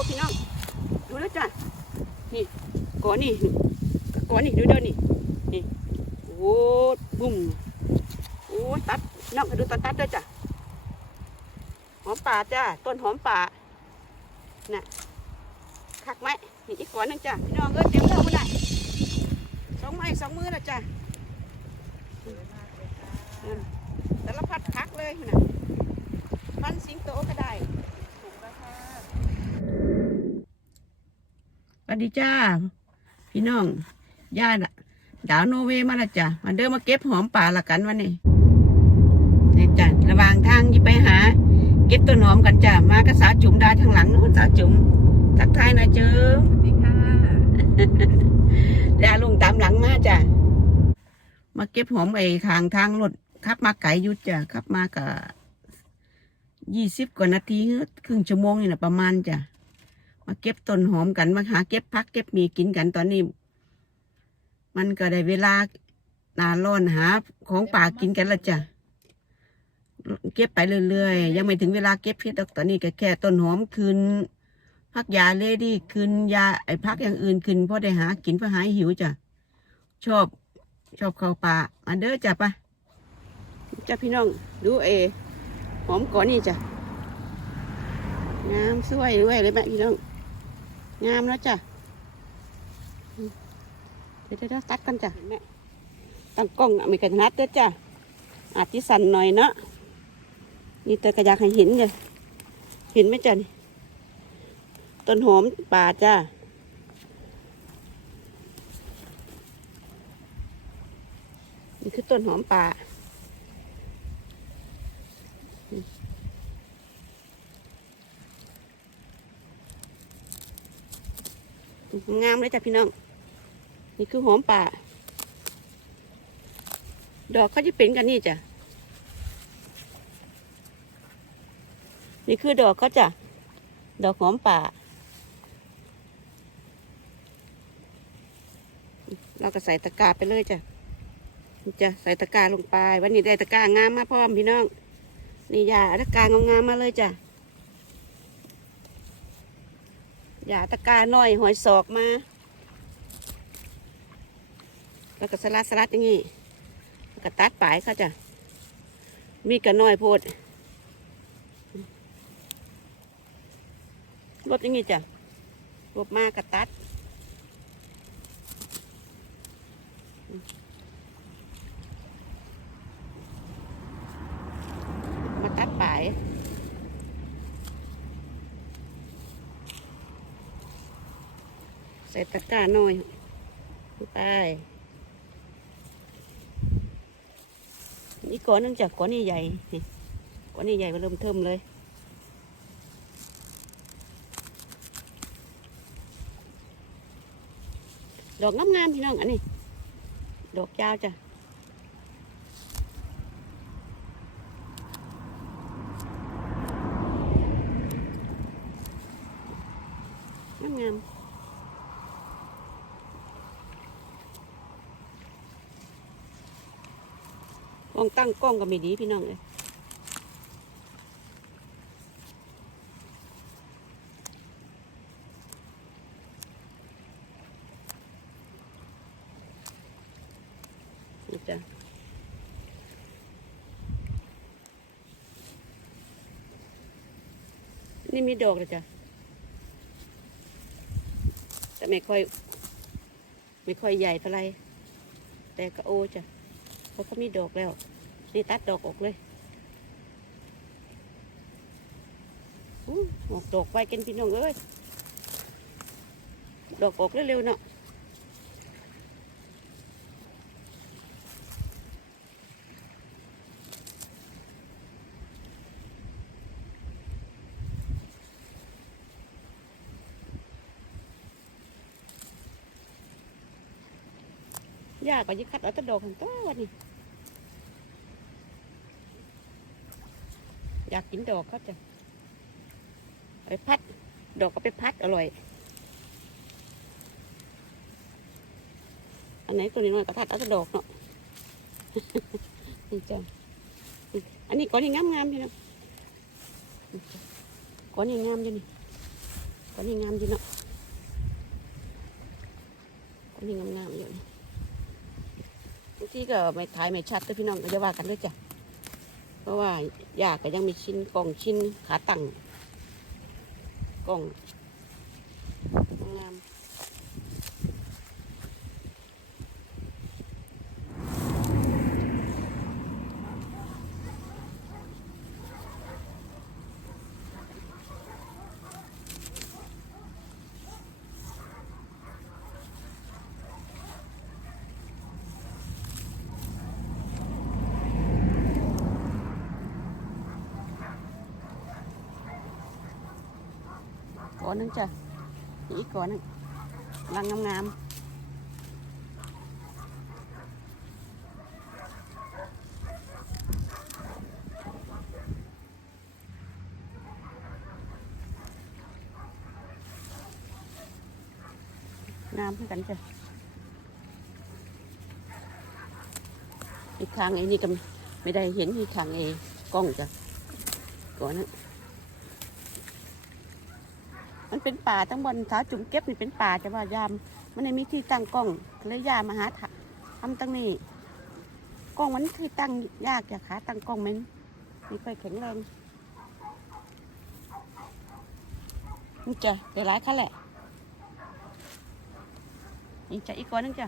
บ่พี่น้องดูแล้วจ้ะนี่ก่อนนี่ก่อนนี่ดูเด้อนี่นี่โอ้บุ้มโอ้ตัดน้องดูตอนตัดด้อจ้ะหอมป่าจ้ะต้นหอมป่าน่ะคักไหมนี่อีกก่อนหนึงจ้ะพี่น้องเอ้ยเต็มแล้วบ่ได้สองไม้สองมือแล้วจ้ะอืมสารพัดคักเลยน่ะพันสิงโตก็ได้ วัสดีจ้า พี่น้องญาติดาวโนเวย์มาและจ้ะมาเดินมาเก็บหอมป่าละกันวันนี้นี่จ้ะระหว่างทางยี่ไปหา เก็บต้นหอมกันจ้ะมากระสาวจุ๋มดาทางหลังนู้นสาวจุ๋มทักทายหนะเจิมสวัสดีค่ะดาลุงตามหลังมาจ้ะมาเก็บหอมไอ้ทางทางรถขับมาไกลอยุดจ้ะขับมากะยี่สิบกว่านาทีครึ่งชั่วโมงนี่นะประมาณจ้ะ มาเก็บต้นหอมกันมาหาเก็บพักเก็บมีกินกันตอนนี้ มันก็ได้เวลาหนาร้อนหาของป่ากินกันละจ้ะเก็บไปเรื่อยๆ ยังไม่ถึงเวลาเก็บพียงตอนนี้ก็แค่ต้นหอมคืนพักยาเลดี้คืนยาไอ้พักอย่างอื่นคืนเพราะได้หากินเพื่อหายหิวจ้ะชอบชอบเข้าป่ามาเด้อจ้ะปะจ้ะพี่น้องดูเอหอมก่อนนี่จ้ะงามสวยด้วยเลยแม่พี่น้อง งามแล้วจ้ะอืมเดี๋ยวเดี๋ยวตัดกันจ้ะแม่ตั้งกล้องน่ะไม่กันนัดเด้อจ้ะ อาจจะสั่นหน่อยเนาะ นี่แต่ก็อยากให้เห็นเลยเห็นไหมจ้ะนี่ ต้นหอมป่าจ้ะนี่คือต้นหอมป่า งามเลยจ้ะพี่น้อง นี่คือหอมป่า ดอกเขาจะเป็นกันนี่จ้ะ นี่คือดอกเขาจ้ะ ดอกหอมป่า เราก็ใส่ตะกร้าไปเลยจ้ะจะใส่ตะกร้าลงไป วันนี้ได้ตะกร้างามมาพร้อมพี่น้อง นี่ยาตะกร้างามๆมาเลยจ้ะ ยาตะกาหน่อยหอยศอกมา แล้วก็สลัดสลัดอย่างนี้แล้วก็ตัดปลายเขาจะมีกระน้อยโพดรบอย่างนี้จ้ะรบมากระตัด มาตัดปลาย ใส่ตะกร้าหน่อยไปนี่ก้อนนึงจากก้อนนี้ใหญ่นี่ก้อนนี้ใหญ่มาเริ่มเทิมเลยดอกงามๆพี่น้องอันนี้ ดอกยาวจ้ะงามๆ องตั้งกล้องก็ไม่ดีพี่น้องเลยนี่จ้ะนี่มีดอกเลยจ้ะแต่ไม่ค่อย ไม่ค่อยใหญ่เท่าไหรแต่ก็โอจ้ะ เพราะเขามีดอกแล้ว นี่ตัดดอกออกเลยออกดอกไว้กันพี่น้องเอ้ย ดอกออกเร็วๆเนาะยากกว่าจะคัดเอาแตะดอกหันตัววันนี้ อยากกินดอกเขาจะไปพัด ดอกก็ไปพัดอร่อย อันไหนตัวนี้มันก็ทัดเอาแตะดอกเนาะนี่จ้ะอันนี้ก้อนนี้งามๆใช่ไหมก้อนนี้งามอยู่นี่ก้อนอนนี้งามดีเนาะตอนนี้งามๆอยู่นี่บางทีก็ไม่ถ่ายไม่ชัดแต่พี่น้องก็จะว่ากันด้วยจ้ะ เพราะว่ายากก็ยังมีชิ้นกล่องชิ้นขาตั้งกล่องาม ก่อนนึงจ้ะอีกก่อนนึงรังงามๆงามเหมือนกันจ้ะอีกทางไอ้นี่ก็ไม่ได้เห็นอีกทางไอ้กล้องจ้ะก่อนนึง มันเป็นป่าทั้งบนเท้าจุ่มเก็บนี่เป็นป่าจะว่ายามมันไม่มีที่ตั้งกล้องเลยยามาหาทำทำตั้งนี้กล้องมันที่ตั้งยากจะขาตั้งกล้องมันมีไฟแข็งแรงนี่จ้ะได้หลายขั้นแหละนี่จ้ะอีกก้อนนึงจ้ะ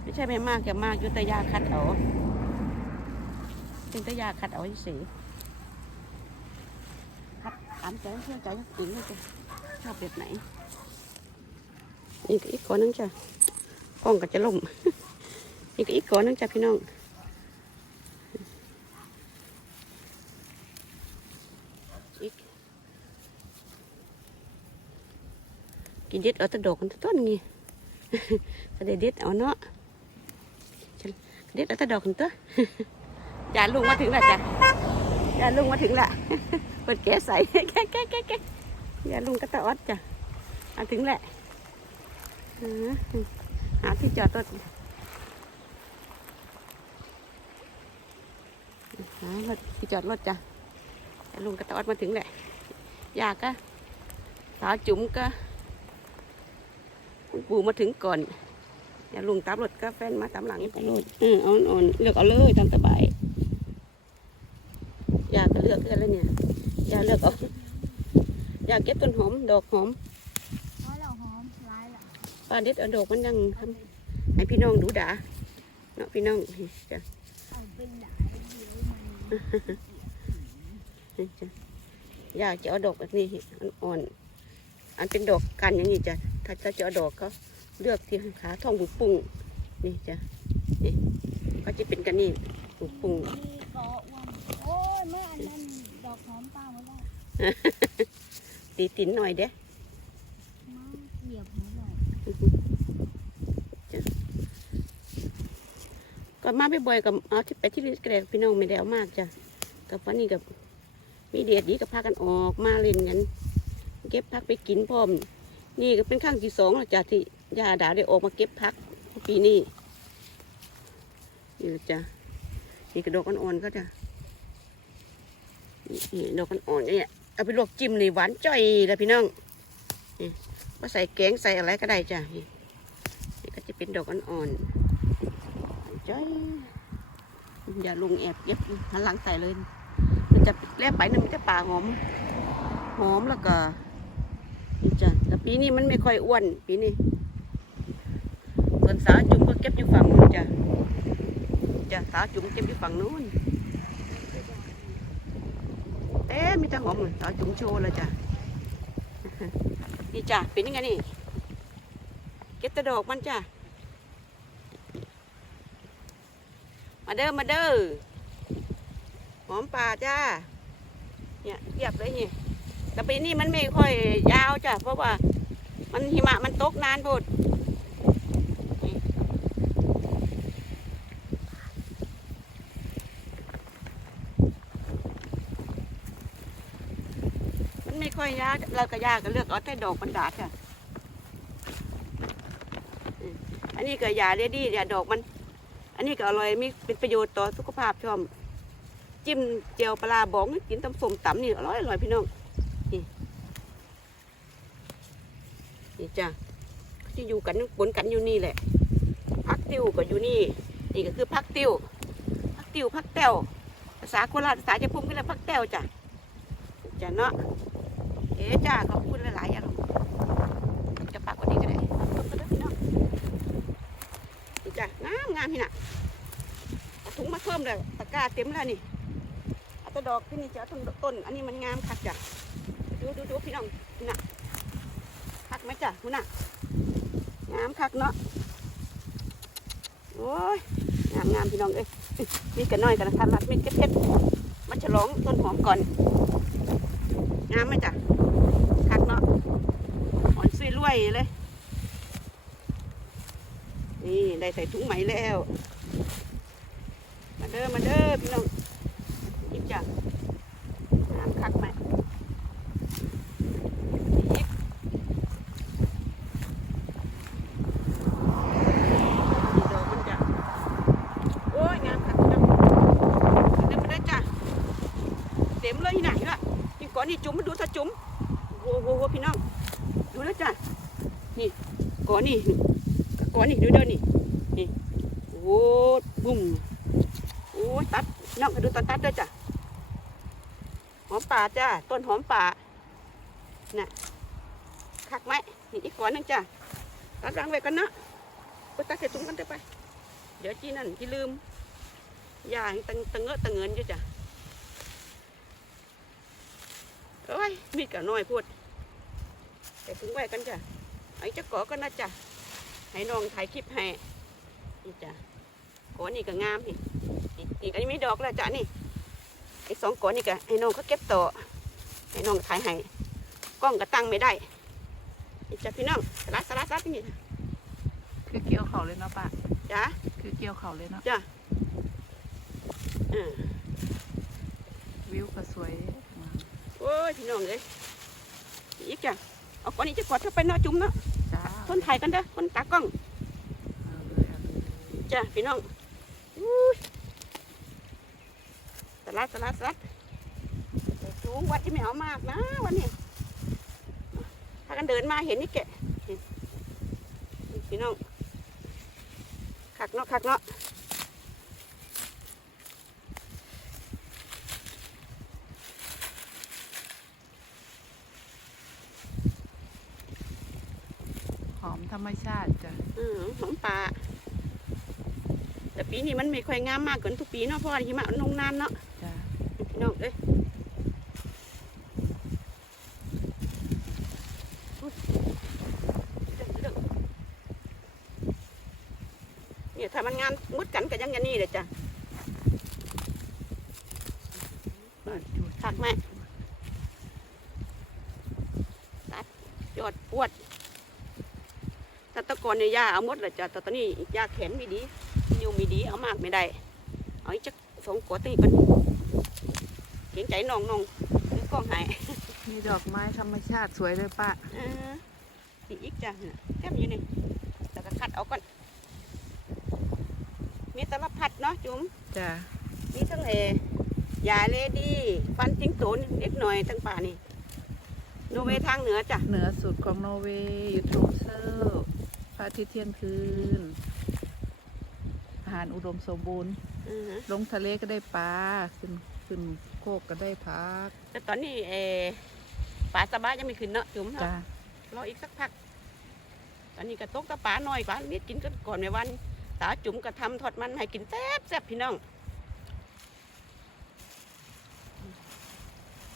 ไม่ใช่ไม่มากแค่มากยุตยาคัดเอา เป็นตยาคัดเอาเสีคัดตามใจเชื่อใจจริงเลยจ้ะชอบแบบไหนนี่ก็อีกก้อนนึงจ้ะกล้องก็จะล่มนี่ก็อีกก้อนนึงจ้ะพี่น้องอีกกินเด็ดเอาตะดอกมันต้นงี้จะได้เด็ดเอาเนาะเด็ดเอาตะดอกมันตัว อย่าลุงมาถึงแล้วจ้ะอย่าลุงมาถึงละเปิดแก๊สใส่แก๊กแก๊กแก๊กแก๊กอย่าลุงก็ตะออดจ้ะมาถึงแหละอืมหาที่จอดรถหารถที่จอดรถจ้ะอย่าลุงก็ตะออดมาถึงแหละอยากก็สาวจุ๋มก็ปู่มาถึงก่อนอย่าลุงตามรถก็แฟนมาตามหลังไปรถเออเออ่อนๆเลือกเอาเลยตามสบาย ลือกกันแล้วเนี่ยอยากเลือกเอาอยากเก็บต้นหอมดอกหอมร้อยแล้วหอมร้ายละป้าเด็ดเอาดอกมันยังทำให้พี่น้องดูด่าเนาะพี่น้องจ้ะเอาเป็นหลายเดี๋ยวมันจ้ะอยากจะเอาดอกแบบนี้อ่อนๆอันเป็นดอกกันอย่างนี้จ้ะถ้าถ้าจะเอาดอกก็เลือกที่ขาทองบุปุงนี่จ้ะนี่ก็จะเป็นกันนี่บุปุง มีเกาะวันโอ้ยแม่อันนั้นดอกหอมป้าหมดแล้วตีตินหน่อยเด้มาเหยียบหมดแล้วก็มาบ่อยๆกับเอาที่ไปที่นี่ก็ได้พี่น้องไม่ได้เอามากจ้ะกับวันนี้กับมีเดียดดีกับพากันออกมาเล่นกันเก็บพักไปกินพร้อม นี่ก็เป็นครั้งที่สองแล้วจ้ะที่ยาดาได้ออกมาเก็บพักปีนี้นี่แหละจ้ะนี่กระดอกอ่อนๆก็จ้ะ นี่นี่ดอกอ่อนเนี่ยเอาไปลวกจิ้มนี่หวานจ้อยเลยพี่น้องนี่มาใส่แกงใส่อะไรก็ได้จ้ะนี่ก็จะเป็นดอกอ่อนๆจ้อยอย่าลงแอบเย็บหันหลังใส่เลย มันจะแลบไปนะมันจะป่าหอม หอมแล้วก็นี่จ้ะแต่ปีนี้มันไม่ค่อยอ้วน ปีนี้ส่วนสาวจุ๋มก็เก็บอยู่ฝั่งนู้นจ้ะจ้ะสาวจุ๋มเก็บอยู่ฝั่งนู้น เอ๊ะมีแต่หอมเลยสาวจุ๋มโชว์เลยจ้ะนี่จ้ะเป็นยังไงนี่เก็บต่ดอกมันจ้ะมาเด้อมาเด้อหอมป่าจ้าเนี่ยเทียบเลยนี่แต่ปีนี้มันไม่ค่อยยาวจ้ะเพราะว่ามันหิมะมันตกนานพุดนี่มันไม่ค่ อยยาเราก็ยากก็เลือกเอาแต่ดอกมันดาดจ้ะอันนี้ก็ยาเรดี้ยาดอกมัน อันนี้ก็อร่อยมีเป็นประโยชน์ต่อสุขภาพชอม จิ้มเจียวปลาบองกินตำส้มตำนี่อร่อยอร่อยพี่น้องนี่นี่จ้ะที่อยู่กันปนกันอยู่นี่แหละพักติวก็อยู่นี่นี่ก็คือพักติวพักติวพักแต้วภาษาโคราชภาษาจะพุ่มก็เลยกพักแต้วจ้ะจ้ะเนาะ เอ๊จ้าขอบคุณหลายๆอย่างจะปากกว่านี้ก็ได้พี่น้องนี่จ้ะงามงามพี่น่ะเอาถุงมาเพิ่มเลยตะกร้าเต็มแล้วนี่เอาตะดอกที่นี่จะเอาต้นต้น อันนี้มันงามคักจ้ะดูดูดูพี่น้องนี่น่ะคักไหมจ้ะคุณน่ะงามคักเนาะโอ้ยงามงามพี่น้องเอ้ยมีกันน้อยกันนะทันรัดมีดเพชรๆมาฉลองต้นหอมก่อนงามไหมจ้ะคักเนาะหอนซุย รวยเลย นี่ได้ใส่ถุงไหมแล้ว มาเด้อมาเด้อพี่น้องยิบจ้ะน้ำคักไหมนี่ดอกมันจ้ะโอ้ยงามคักพี่น้องมาเด้อมาเด้อจ้ะเต็มเลยที่ไหนล่ะนี่ก่อนนี่จุ๋มมาดูถ้าจุ๋มโอ้โหโอ้โหพี่น้อง ดูแล้วจ้ะนี่ก่อนนี่ก่อนนี่ดูเด้อนี่นี่โอ้โหบุ้มโอ้ตัดน้องดูตอนตัดด้วยจ้ะหอมป่าจ้าต้นหอมป่าน่ะคักไหมนี่อีกก้อนหนึงจ้ะตัดรังไว้กันนะไปตัดเสร็จถุงกันเถอะไป เดี๋ยวจีนั่นจีลืมยาตังตังเงอะตังเงินอยู่จ้ะเอ้ยมีกับน้อยพูด ใส่ถุงไว้กันจ้ะไอ้เจ้าก่อก็นะจ้ะให้น้องถ่ายคลิปให้นี่จ้ะก้อนนี่ก็งามนี่อีกอีกอันนี้ไม่ดอกแล้วจ้ะนี่ไอ้สองก้อนนี่กะให้น้องเขาเก็บต่อให้น้องถ่ายให้กล้องก็ตั้งไม่ได้นี่จ้ะพี่น้องสลัดสลัดสลัดนี่คือเกี่ยวเขาเลยเนาะป้าจ้ะคือเกี่ยวเขาเลยเนาะจ้ะอ่าวิวก็สวยมากโอ้ยพี่น้องเลยอีกจ้ะ เอาก้อนนี้จะกดเข้าไปเนาะจุ่มเนาะจ้าคนถ่ายกันเด้อคนตากล้องเอาเลยเอาเลยจ้ะพี่น้องอุ้ยสลัดสลัดสลัดแต่จูงวัดที่ไม่เอามากนะวันนี้ถ้ากันเดินมาเห็นนี่แกะเห็นพี่น้องคักเนาะคักเนาะ ธรรมชาติจ้ะอือหอมป่าแต่ปีนี้มันไม่ค่อยงามมากกว่าทุกปีเนาะเพราะว่าหิมะมันลงนานเนาะจ้าพี่น้องเอ้ยอุ๊ยเดี๋ยวเดี๋ยวเนี่ยถ้ามันงานมุดกันก็ยังอย่างนี้เลยจ้ะอยู่คักแม่ตัดยอดปวดถ้าแตะก อนเนี่ยยาเอาหมดเลยจ้ะแต่ตอนนี้ยาแขนไม่ดีนิ้วไม่ดีเอามากไม่ได้เอาอีกจักสองกวดตีกันเก่งใจน้องน้องซื้อกล้องให้มีดอกไม้ธรรมชาติสวยเลยป้าเออนี่อีกจ้ะน่ะแก้มอยู่นี่แล้วก็คัดเอาก่อนมีสารพัดเนาะจุ๋มจ้ามีทั้งเอยาเลดี้ฟันจิ้งโตนเล็กหน่อยทั้งป่านี่โนเวทางเหนือจ้ะ เหนือสุดของนอร์เวย์ยูทูบเซอร์ พระอาทิตย์เที่ยงคืน อาหารอุดมสมบูรณ์ อือฮะลงทะเลก็ได้ปลาขึ้นขึ้นโคกก็ได้พักแต่ตอนนี้เออป่าสะบายังไม่ขึ้นเนาะจุ๋มเนาะจ้ารออีกสักพัก ตอนนี้ก็ตกแตะป่าน้อยกว่านิดกินกันก่อนในวัน ตาจุ๋มก็ทำทอดมันให้กินแซ่บแซ่บพี่น้อง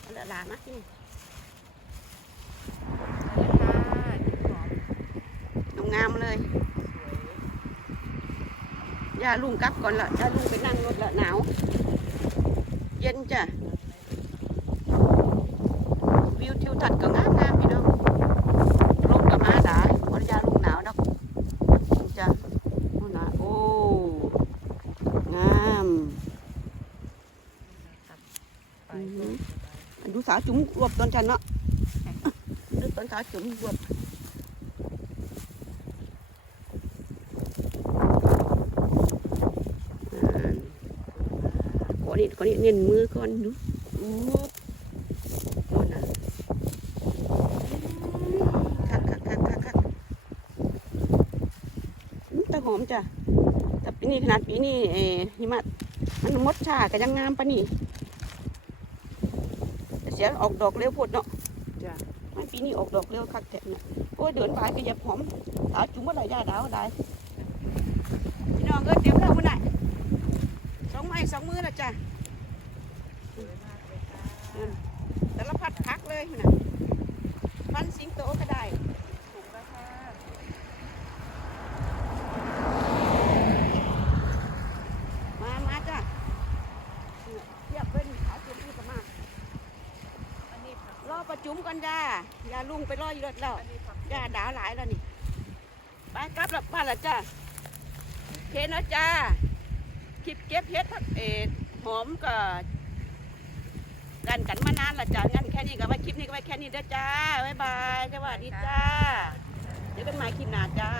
เอาละลามาที่นี่ ได้เลยค่ะหอม งามๆเลยย่าลุงกลับก่อนละย่าลุงไปนั่งรถละหนาว เย็นจ้ะ วิวทิวทัศน์ก็งามงามๆพี่น้องลมกับมาดาขอยาลุงหนาวดอกนี่จ้ะโอ้นะโอ้งามไปอือหือดูสาวจุ๋มรวบตอนฉันเนาะดูตอนสาวจุ๋มรวบอ่าโอ้นี่ ก่อนนี่ เน้นมือก่อนดูอู้ดูนะคักคักคักคักคักอืมแตะหอมจ้ะแต่ปีนี้ขนาดปีนี้เออหิมะมันมดชาก็ยังงามปะนี่แต่เสียออกดอกเร็วโพดเนาะจ้ะมันปีนี้ออกดอกเร็วคักแท้เนี่ยโอ้ยเดินไปก็อย่าหอมตาจุ่มอะไรยาดาวได้พี่น้องก็เตรียมแล้วมันได้สองไม้สองมือแล้วจ้ะ สวยมากเลยค่ะ อืม แต่ละพัดพักเลยมันน่ะพันสิงโตก็ได้ถุงละค่ะมามาจ้ะเนี่ยเทียบเป็นขาจุ่มนี่ก็มาอันนี้ผักรอประจุมก่อนจ้าอย่าลุงไปรออยู่รถแล้วอันนี้ผักย่าดาวหลายแล้วนี่ไปกลับแล้วบ้านละจ้าโอเคนะจ้าคลิปเก็บเฮ็ดทักเอ็ดหอมก็ กันกันมานานละจ้างั้นแค่นี้ก็ว่าคลิปนี้ก็ว่าแค่นี้เด้อจ้าบ๊ายบายสวัสดีจ้าเดี๋ยวกันใหม่คลิปหน้าจ้า